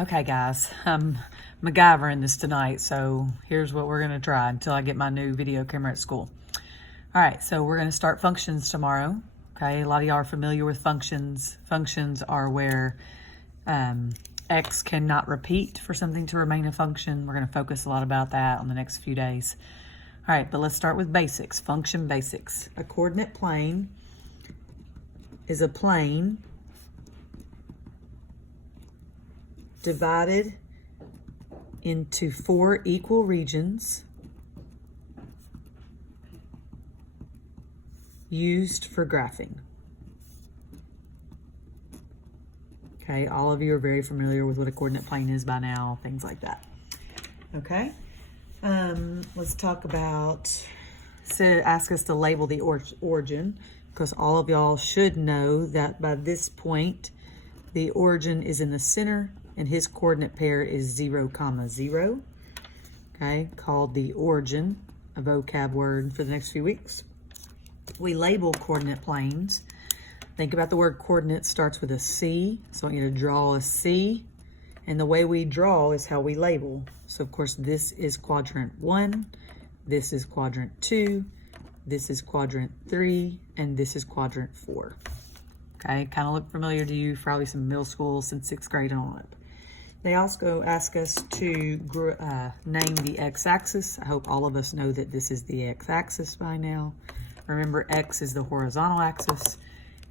Okay, guys, I'm MacGyvering this tonight, so here's what we're gonna try until I get my new video camera at school. All right, so we're gonna start functions tomorrow. Okay, a lot of y'all are familiar with functions. Functions are where X cannot repeat for something to remain a function. We're gonna focus a lot about that on the next few days. All right, but let's start with basics, function basics. A coordinate plane is a plane divided into 4 equal regions used for graphing. Okay, all of you are very familiar with what a coordinate plane is by now, things like that. Okay, let's talk about, ask us to label the origin, because all of y'all should know that by this point, the origin is in the center and his coordinate pair is 0, 0. Okay, called the origin, a vocab word for the next few weeks. We label coordinate planes. Think about the word coordinate starts with a C. So I want you to draw a C. And the way we draw is how we label. So of course this is quadrant 1, this is quadrant 2, this is quadrant 3, and this is quadrant 4. Okay, kind of look familiar to you, probably some middle school since 6th grade and on up. They also ask us to name the x-axis. I hope all of us know that this is the x-axis by now. Remember, x is the horizontal axis,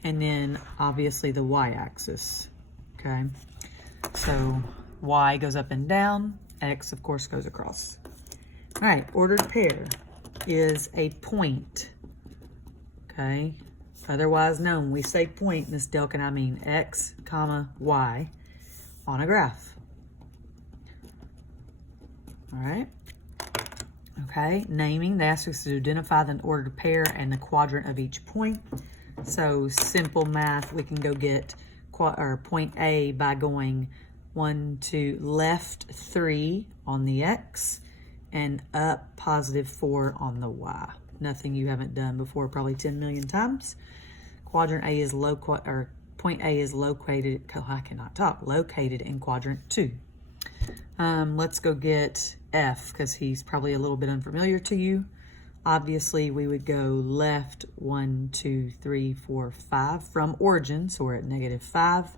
and then obviously the y-axis, okay? So y goes up and down, x of course goes across. All right, ordered pair is a point, okay? Otherwise known, we say point, Miss Delkin, I mean x, comma, y on a graph. All right. Okay, naming, they ask us to identify the ordered pair and the quadrant of each point. So simple math, we can go get point A by going 1 to left 3 on the x and up positive 4 on the y. Nothing you haven't done before, probably 10 million times. Quadrant A is point A is located, I cannot talk, located in quadrant 2. Let's go get F, because he's probably a little bit unfamiliar to you. Obviously, we would go left 1, 2, 3, 4, 5 from origin, so we're at -5.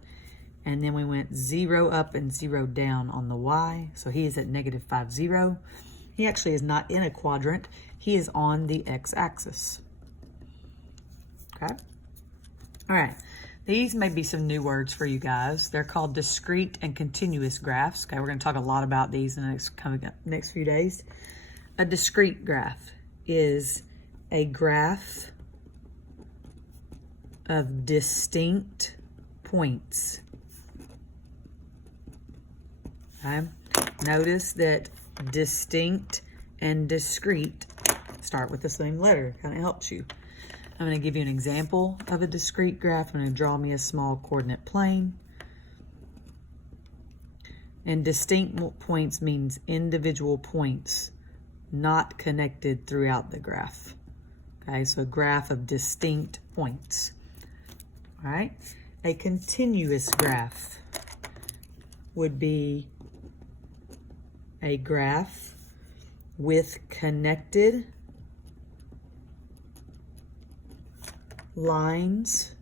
And then we went 0 up and 0 down on the y, so he is at -5, 0. He actually is not in a quadrant. He is on the x-axis. Okay? All right. These may be some new words for you guys. They're called discrete and continuous graphs. Okay, we're going to talk a lot about these in the next few days. A discrete graph is a graph of distinct points. Okay, notice that distinct and discrete start with the same letter. Kind of helps you. I'm going to give you an example of a discrete graph. I'm going to draw me a small coordinate plane. And distinct points means individual points not connected throughout the graph. Okay, so a graph of distinct points. All right, a continuous graph would be a graph with connected lines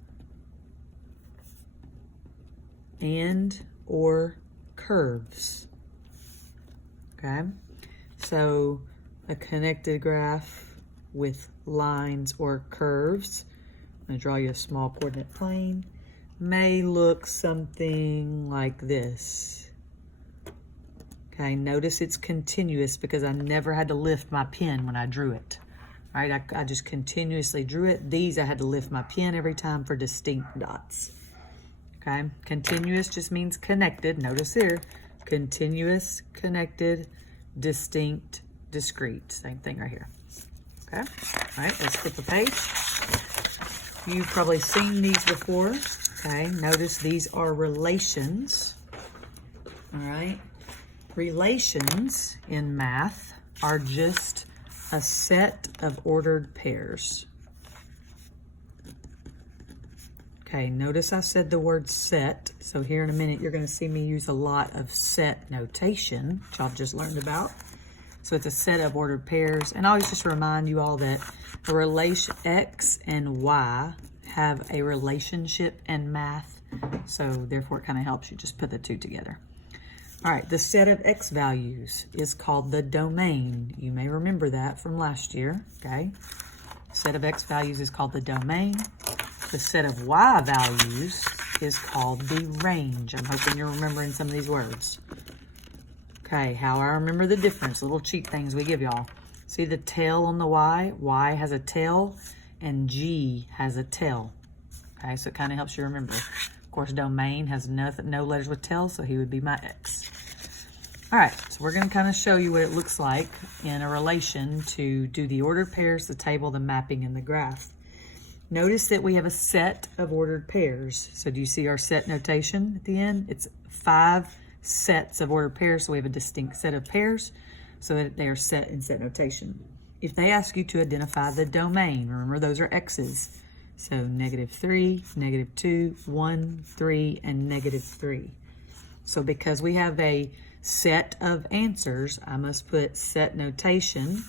and or curves. Okay, so a connected graph with lines or curves, I'm going to draw you a small coordinate plane, may look something like this. Okay, notice it's continuous because I never had to lift my pen when I drew it. All right, I just continuously drew it. These I had to lift my pen every time for distinct dots. Okay, continuous just means connected. Notice here, continuous, connected, distinct, discrete. Same thing right here. Okay, all right, let's flip a page. You've probably seen these before. Okay, notice these are relations. All right, relations in math are just a set of ordered pairs. Okay, notice I said the word set. So here in a minute, you're going to see me use a lot of set notation, which I've just learned about. So it's a set of ordered pairs. And I always just remind you all that the relation X and Y have a relationship in math. So therefore, it kind of helps you just put the two together. All right, the set of X values is called the domain. You may remember that from last year, okay? Set of X values is called the domain. The set of Y values is called the range. I'm hoping you're remembering some of these words. Okay, how I remember the difference, little cheat things we give y'all. See the tail on the Y? Y has a tail and G has a tail. Okay, so it kind of helps you remember. Of course, domain has no letters with tails, so he would be my X. All right, so we're going to kind of show you what it looks like in a relation to do the ordered pairs, the table, the mapping, and the graph. Notice that we have a set of ordered pairs. So do you see our set notation at the end? It's 5 sets of ordered pairs, so we have a distinct set of pairs so that they are set in set notation. If they ask you to identify the domain, remember those are X's. So -3, -2, 1, 3, and -3. So because we have a set of answers, I must put set notation,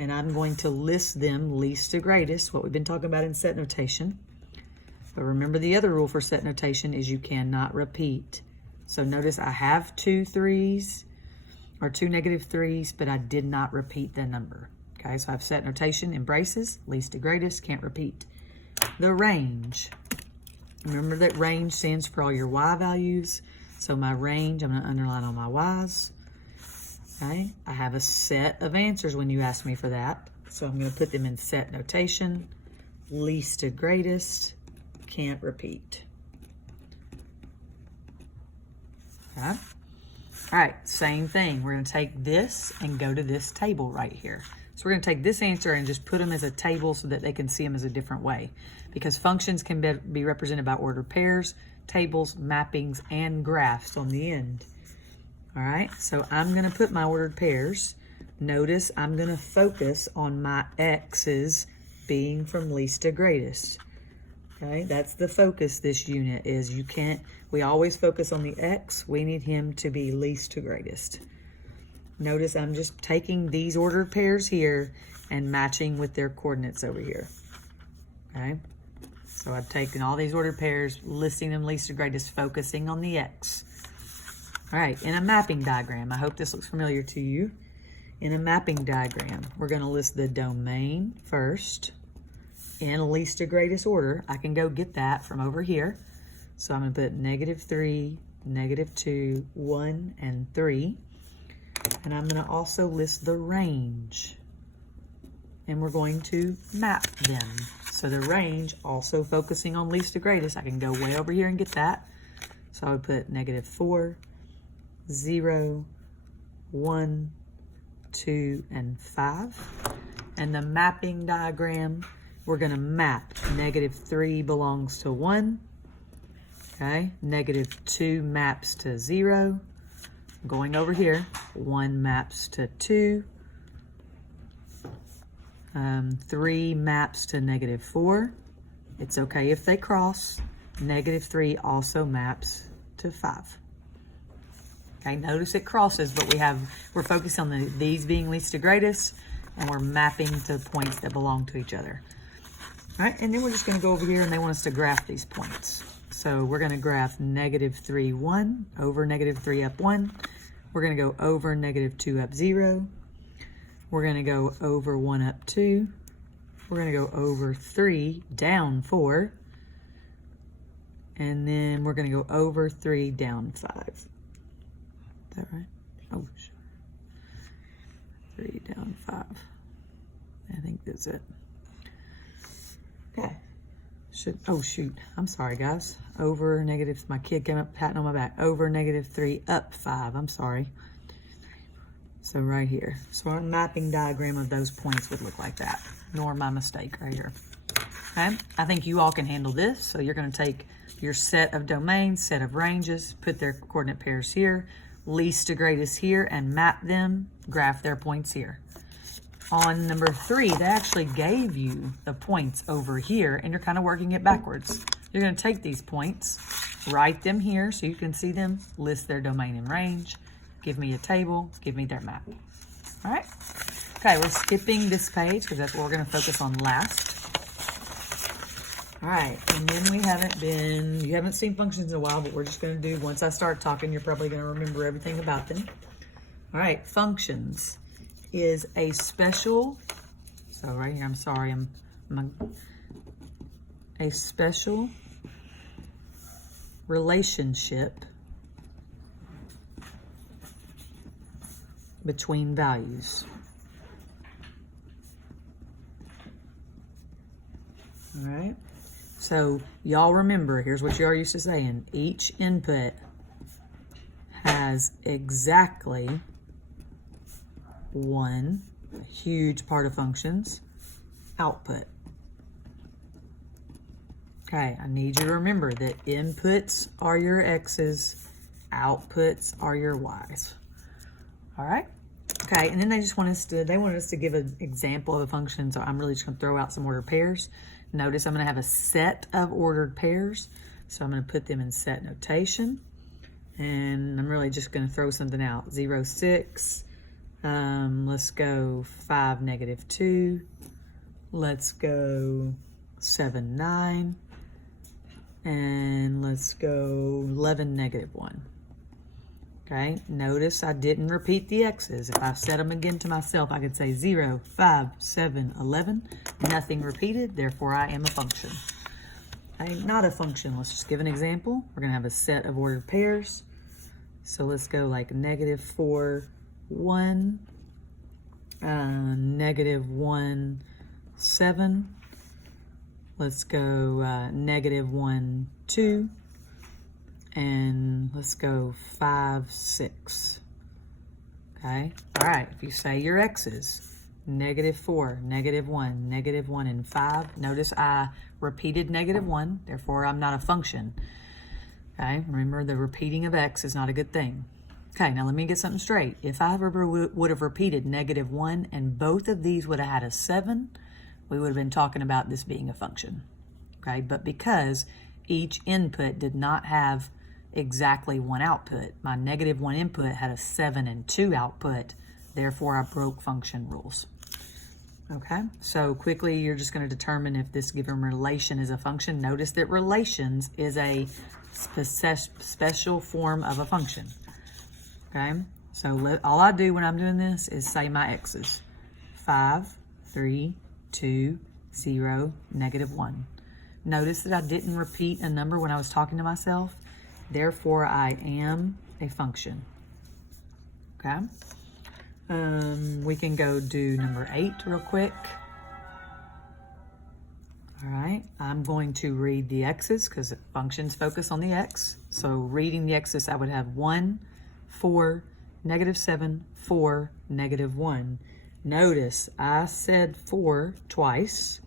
and I'm going to list them least to greatest, what we've been talking about in set notation. But remember the other rule for set notation is you cannot repeat. So notice I have 2 3s or 2 -3s, but I did not repeat the number. Okay, so I have set notation in braces, least to greatest, can't repeat. The range. Remember that range stands for all your Y values. So my range, I'm going to underline on my Y's. Okay, I have a set of answers when you ask me for that. So I'm going to put them in set notation, least to greatest, can't repeat. Okay. All right, same thing. We're going to take this and go to this table right here. So we're going to take this answer and just put them as a table so that they can see them as a different way. Because functions can be represented by ordered pairs, tables, mappings, and graphs on the end. All right, so I'm going to put my ordered pairs. Notice I'm going to focus on my X's being from least to greatest. Okay, that's the focus this unit is. We always focus on the X. We need him to be least to greatest. Notice I'm just taking these ordered pairs here and matching with their coordinates over here. Okay, so I've taken all these ordered pairs, listing them least to greatest, focusing on the X. All right, in a mapping diagram, I hope this looks familiar to you. In a mapping diagram, we're going to list the domain first in least to greatest order. I can go get that from over here. So I'm going to put -3, -2, 1, and 3. And I'm going to also list the range. And we're going to map them. So the range, also focusing on least to greatest, I can go way over here and get that. So I would put -4, 0, 1, 2, and 5. And the mapping diagram, we're going to map -3 belongs to 1. Okay, -2 maps to 0. Going over here, 1 maps to 2. 3 maps to -4. It's okay if they cross. -3 also maps to 5. Okay, notice it crosses, but we're focused on these being least to greatest, and we're mapping to points that belong to each other. All right, and then we're just going to go over here, and they want us to graph these points. So we're going to graph -3, 1, over -3 up 1. We're going to go over -2 up 0. We're going to go over 1 up 2. We're going to go over 3 down 4. And then we're going to go over 3 down 5. Is that right? Oh, sure. 3 down 5. I think that's it. Okay. Oh, shoot. I'm sorry, guys. Over negative, my kid came up patting on my back. Over -3 up 5. I'm sorry. So right here. So our mapping diagram of those points would look like that. Ignore my mistake right here. Okay. I think you all can handle this. So you're going to take your set of domains, set of ranges, put their coordinate pairs here, least to greatest here, and map them, graph their points here. On number 3, they actually gave you the points over here, and you're kind of working it backwards. you're going to take these points, write them here so you can see them, list their domain and range, give me a table, give me their map. All right. Okay, we're skipping this page because that's what we're going to focus on last. All right, and then you haven't seen functions in a while, but we're just going to do, once I start talking, you're probably going to remember everything about them. All right, functions is a special, so right here, I'm sorry, a special relationship between values. All right. So y'all remember, here's what you are used to saying. Each input has exactly one, a huge part of functions, output. Okay, I need you to remember that inputs are your X's, outputs are your Y's. All right? Okay, and then they wanted us to give an example of a function, so I'm really just gonna throw out some ordered pairs. Notice I'm going to have a set of ordered pairs, so I'm going to put them in set notation, and I'm really just going to throw something out. 0, 6, let's go 5, -2, let's go 7, 9, and let's go 11, -1. Okay, notice I didn't repeat the X's. If I set them again to myself, I could say 0, 5, 7, 11. Nothing repeated, therefore I am a function. I'm not a function. Let's just give an example. We're going to have a set of ordered pairs. So let's go like -4, 1, -1, 7. Let's go -1, 2. And let's go 5, 6. Okay. All right. If you say your X's, -4, -1, -1, and 5. Notice I repeated -1, therefore I'm not a function. Okay. Remember, the repeating of X is not a good thing. Okay. Now let me get something straight. If I would have repeated -1 and both of these would have had a 7, we would have been talking about this being a function. Okay. But because each input did not have exactly one output, my -1 input had a 7 and 2 output, therefore I broke function rules. Okay, so quickly you're just going to determine if this given relation is a function. Notice that relations is a special form of a function. Okay, so all I do when I'm doing this is say my X's. 5, 3, 2, 0, -1. Notice that I didn't repeat a number when I was talking to myself. Therefore, I am a function. Okay. We can go do number 8 real quick. All right. I'm going to read the X's because functions focus on the X. So reading the X's, I would have 1, 4, -7, 4, -1. Notice I said 4 twice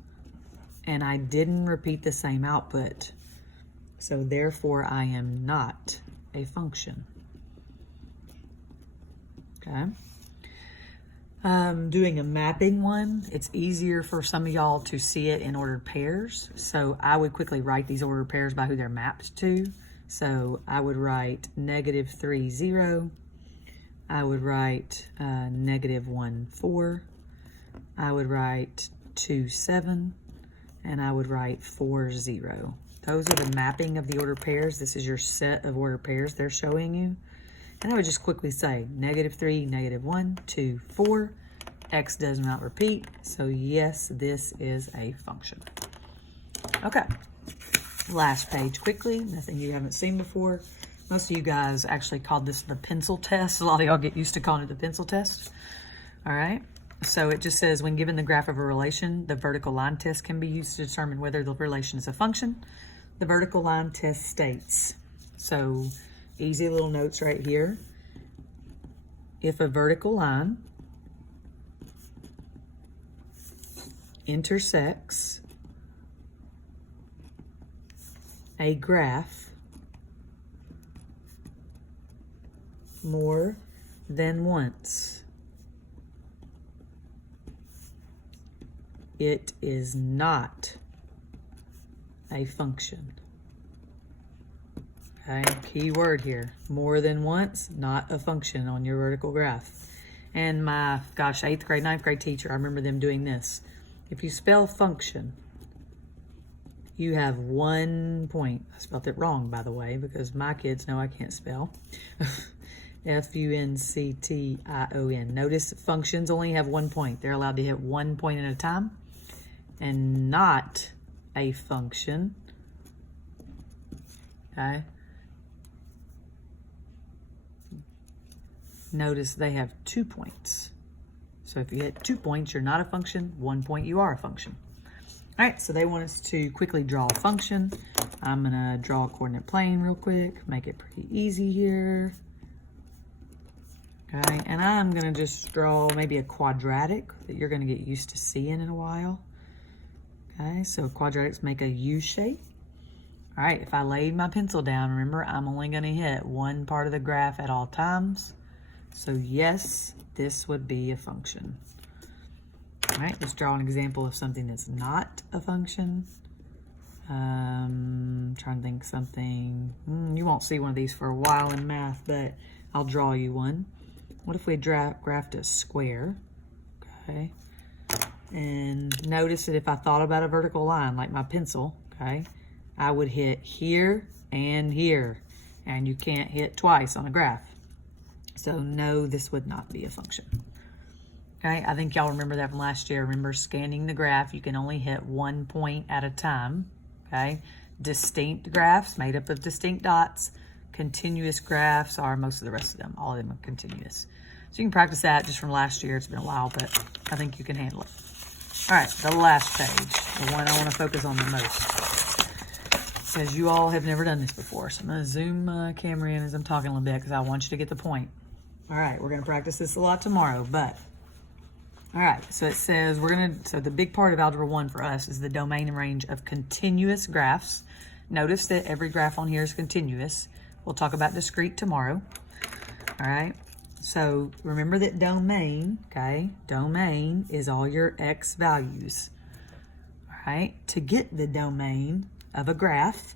and I didn't repeat the same output. So therefore, I am not a function. Okay. Doing a mapping one, it's easier for some of y'all to see it in ordered pairs. So I would quickly write these ordered pairs by who they're mapped to. So I would write -3, 0. I would write -1, 4. I would write 2, 7. And I would write 4, 0. Those are the mapping of the ordered pairs. This is your set of ordered pairs they're showing you. And I would just quickly say -3, -1, 2, 4. X does not repeat. So yes, this is a function. Okay. Last page quickly. Nothing you haven't seen before. Most of you guys actually called this the pencil test. A lot of y'all get used to calling it the pencil test. All right. So it just says, when given the graph of a relation, the vertical line test can be used to determine whether the relation is a function. The vertical line test states, so easy little notes right here. If a vertical line intersects a graph more than once, it is not a function. Okay, key word here. More than once, not a function on your vertical graph. And my, gosh, 8th grade, 9th grade teacher, I remember them doing this. If you spell function, you have 1 point. I spelled it wrong, by the way, because my kids know I can't spell. F-U-N-C-T-I-O-N. Notice functions only have 1 point. They're allowed to hit 1 point at a time. And not a function, okay? Notice they have 2 points. So if you hit 2 points, you're not a function. 1 point, you are a function. All right, so they want us to quickly draw a function. I'm gonna draw a coordinate plane real quick, make it pretty easy here. Okay, and I'm gonna just draw maybe a quadratic that you're gonna get used to seeing in a while. Okay, so quadratics make a U shape. All right, if I laid my pencil down, remember I'm only gonna hit one part of the graph at all times. So yes, this would be a function. All right, let's draw an example of something that's not a function. Trying to think something, you won't see one of these for a while in math, but I'll draw you one. What if we graphed a square, okay? And notice that if I thought about a vertical line, like my pencil, okay, I would hit here and here, and you can't hit twice on a graph. So no, this would not be a function. Okay, I think y'all remember that from last year. Remember scanning the graph, you can only hit 1 point at a time, okay? Distinct graphs made up of distinct dots. Continuous graphs are most of the rest of them. All of them are continuous. So you can practice that just from last year. It's been a while, but I think you can handle it. All right, the last page, the one I want to focus on the most, because you all have never done this before. So I'm going to zoom my camera in as I'm talking a little bit because I want you to get the point. All right, we're going to practice this a lot tomorrow, but all right, so it says so the big part of Algebra 1 for us is the domain and range of continuous graphs. Notice that every graph on here is continuous. We'll talk about discrete tomorrow. All right, so remember that domain, okay, domain is all your x values. All right, to get the domain of a graph,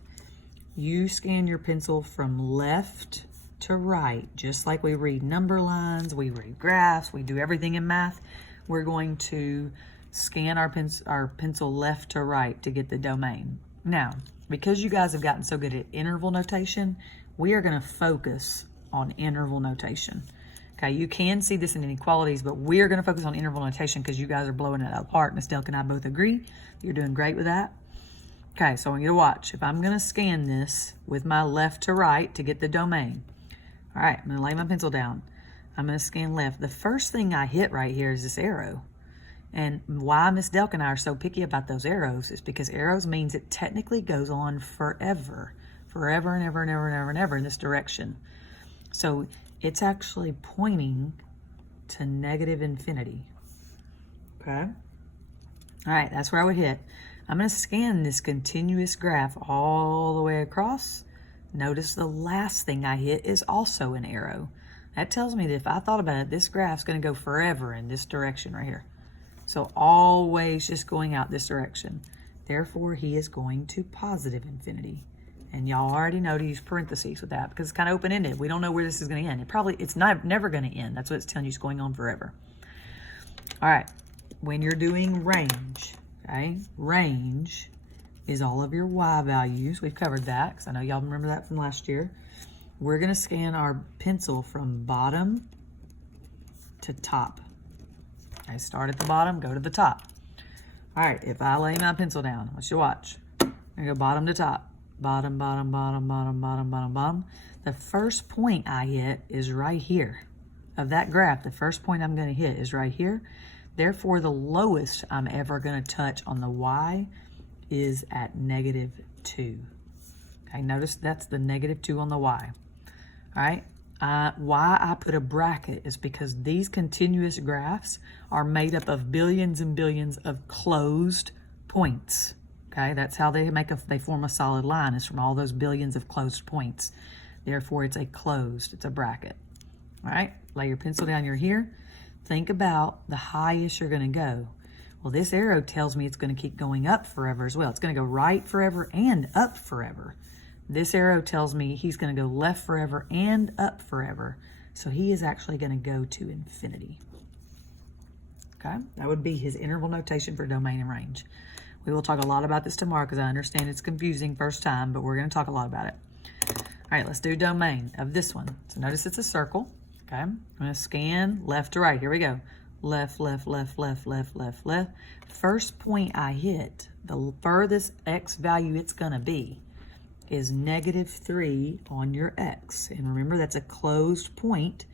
you scan your pencil from left to right, just like we read number lines, we read graphs, we do everything in math. We're going to scan our pencil left to right to get the domain. Now, because you guys have gotten so good at interval notation, we are going to focus on interval notation. Okay, you can see this in inequalities, but we're going to focus on interval notation because you guys are blowing it apart. Ms. Delk and I both agree. You're doing great with that. Okay, so I want you to watch. If I'm going to scan this with my left to right to get the domain, all right, I'm going to lay my pencil down. I'm going to scan left. The first thing I hit right here is this arrow. And why Ms. Delk and I are so picky about those arrows is because arrows means it technically goes on forever. Forever and ever and ever and ever and ever in this direction. So it's actually pointing to negative infinity. Okay? All right, that's where I would hit. I'm going to scan this continuous graph all the way across. Notice the last thing I hit is also an arrow. That tells me that if I thought about it, this graph's going to go forever in this direction right here. So always just going out this direction. Therefore, he is going to positive infinity. And y'all already know to use parentheses with that because it's kind of open-ended. We don't know where this is going to end. It's never going to end. That's what it's telling you, it's going on forever. All right, when you're doing range, okay, range is all of your y values. We've covered that because I know y'all remember that from last year. We're going to scan our pencil from bottom to top. I start at the bottom, go to the top. All right, if I lay my pencil down, let's watch. I go bottom to top. Bottom, bottom, bottom, bottom, bottom, bottom, bottom. The first point I hit is right here. Of that graph, the first point I'm going to hit is right here. Therefore, the lowest I'm ever going to touch on the y is at -2. Okay, notice that's the -2 on the y. All right, why I put a bracket is because these continuous graphs are made up of billions and billions of closed points. Okay, that's how they form a solid line, is from all those billions of closed points. Therefore, it's a bracket. All right, lay your pencil down, you're here. Think about the highest you're gonna go. Well, this arrow tells me it's gonna keep going up forever as well. It's gonna go right forever and up forever. This arrow tells me he's going to go left forever and up forever. So he is actually going to go to infinity. Okay, that would be his interval notation for domain and range. We will talk a lot about this tomorrow because I understand it's confusing first time, but we're going to talk a lot about it. All right, let's do domain of this one. So notice it's a circle. Okay, I'm going to scan left to right. Here we go. Left, left, left, left, left, left, left. First point I hit, the furthest x value it's going to be is -3 on your x. And remember, that's a closed point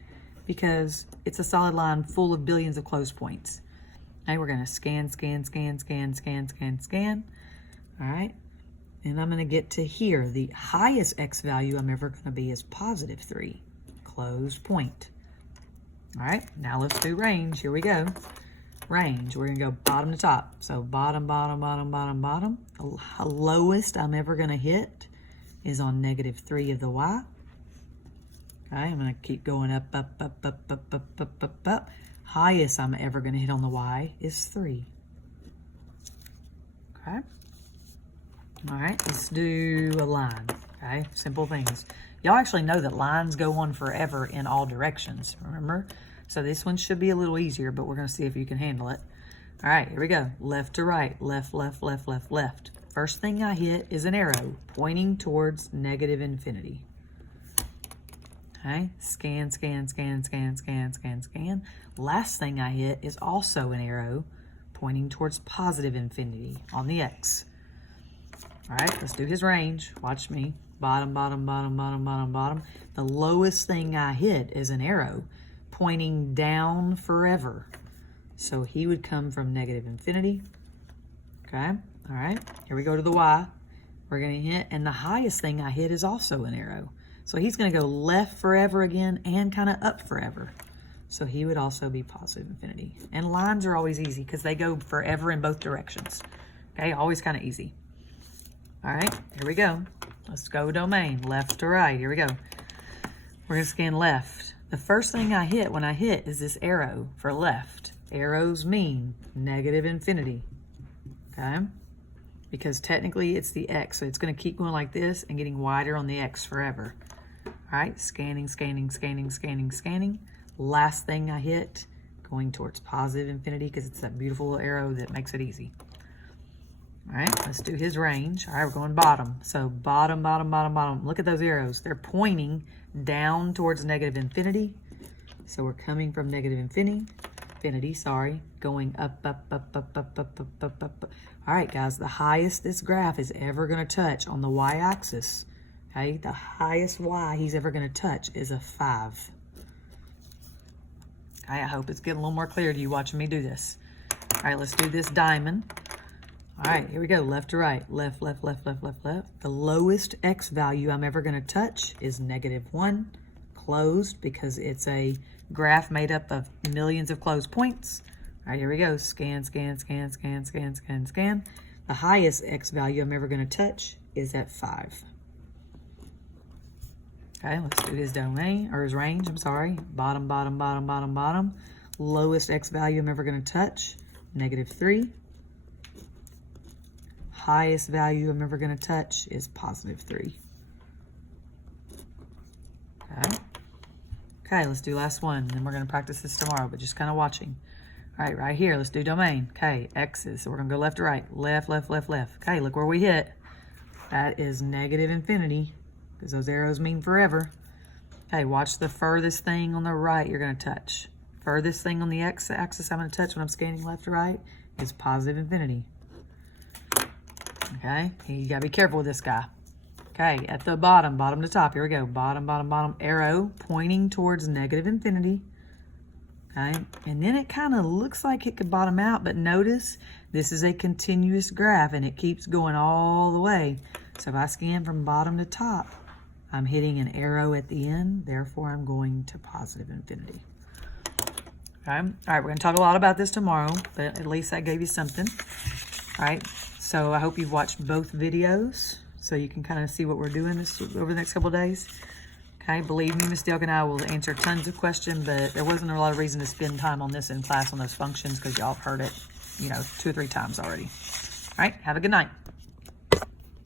because it's a solid line full of billions of closed points. Okay, we're going to scan, scan, scan, scan, scan, scan, scan. All right, and I'm going to get to here. The highest x value I'm ever going to be is +3, closed point. All right, now let's do range. Here we go. Range, we're going to go bottom to top. So bottom, bottom, bottom, bottom, bottom. The lowest I'm ever going to hit is on -3 of the y. Okay, I'm going to keep going up, up, up, up, up, up, up, up, up. Highest I'm ever going to hit on the y is 3. Okay. All right, let's do a line. Okay, simple things. Y'all actually know that lines go on forever in all directions, remember? So this one should be a little easier, but we're going to see if you can handle it. All right, here we go. Left to right, left, left, left, left, left. First thing I hit is an arrow pointing towards -infinity. Okay, scan, scan, scan, scan, scan, scan, scan. Last thing I hit is also an arrow pointing towards +infinity on the x. All right, let's do his range. Watch me. Bottom, bottom, bottom, bottom, bottom, bottom. The lowest thing I hit is an arrow pointing down forever. So he would come from -infinity. Okay, all right. Here we go to the y. We're going to hit, and the highest thing I hit is also an arrow. So he's going to go left forever again and kind of up forever. So he would also be +infinity. And lines are always easy because they go forever in both directions. Okay, always kind of easy. All right, here we go. Let's go domain, left to right. Here we go. We're going to scan left. The first thing I hit when I hit is this arrow for left. Arrows mean -infinity. Okay? Because technically it's the x, so it's going to keep going like this and getting wider on the x forever. All right, scanning, scanning, scanning, scanning, scanning. Last thing I hit, going towards +infinity because it's that beautiful little arrow that makes it easy. All right, let's do his range. All right, we're going bottom. So bottom, bottom, bottom, bottom. Look at those arrows. They're pointing down towards -infinity. So we're coming from infinity, sorry, going up, up, up, up, up, up, up, up, up. All right, guys, the highest this graph is ever going to touch on the y-axis, okay, the highest y he's ever going to touch is a 5. Okay, I hope it's getting a little more clear to you watching me do this. All right, let's do this diamond. All right, here we go, left to right, left, left, left, left, left, left. The lowest x value I'm ever going to touch is -1, closed, because it's a graph made up of millions of closed points. All right, here we go, scan, scan, scan, scan, scan, scan, scan. The highest x value I'm ever going to touch is at 5. Okay, let's do his domain, or his range, I'm sorry. Bottom, bottom, bottom, bottom, bottom. Lowest x value I'm ever going to touch, -3. Highest value I'm ever going to touch is +3. Okay. Okay, let's do last one. Then we're going to practice this tomorrow, but just kind of watching. All right, right here, let's do domain. Okay, x's. So we're going to go left to right. Left, left, left, left. Okay, look where we hit. That is -infinity, because those arrows mean forever. Okay, watch the furthest thing on the right you're going to touch. Furthest thing on the x-axis I'm going to touch when I'm scanning left to right is +infinity. Okay, you got to be careful with this guy. Okay, at the bottom, bottom to top, here we go. Bottom, bottom, bottom, arrow pointing towards -infinity. Okay, and then it kind of looks like it could bottom out, but notice this is a continuous graph and it keeps going all the way. So if I scan from bottom to top, I'm hitting an arrow at the end, therefore I'm going to +infinity. Okay, all right, we're going to talk a lot about this tomorrow, but at least I gave you something. All right, so I hope you've watched both videos so you can kind of see what we're doing over the next couple of days. Okay, believe me, Miss Delk and I will answer tons of questions, but there wasn't a lot of reason to spend time on this in class on those functions because y'all have heard it, 2 or 3 times already. All right, have a good night.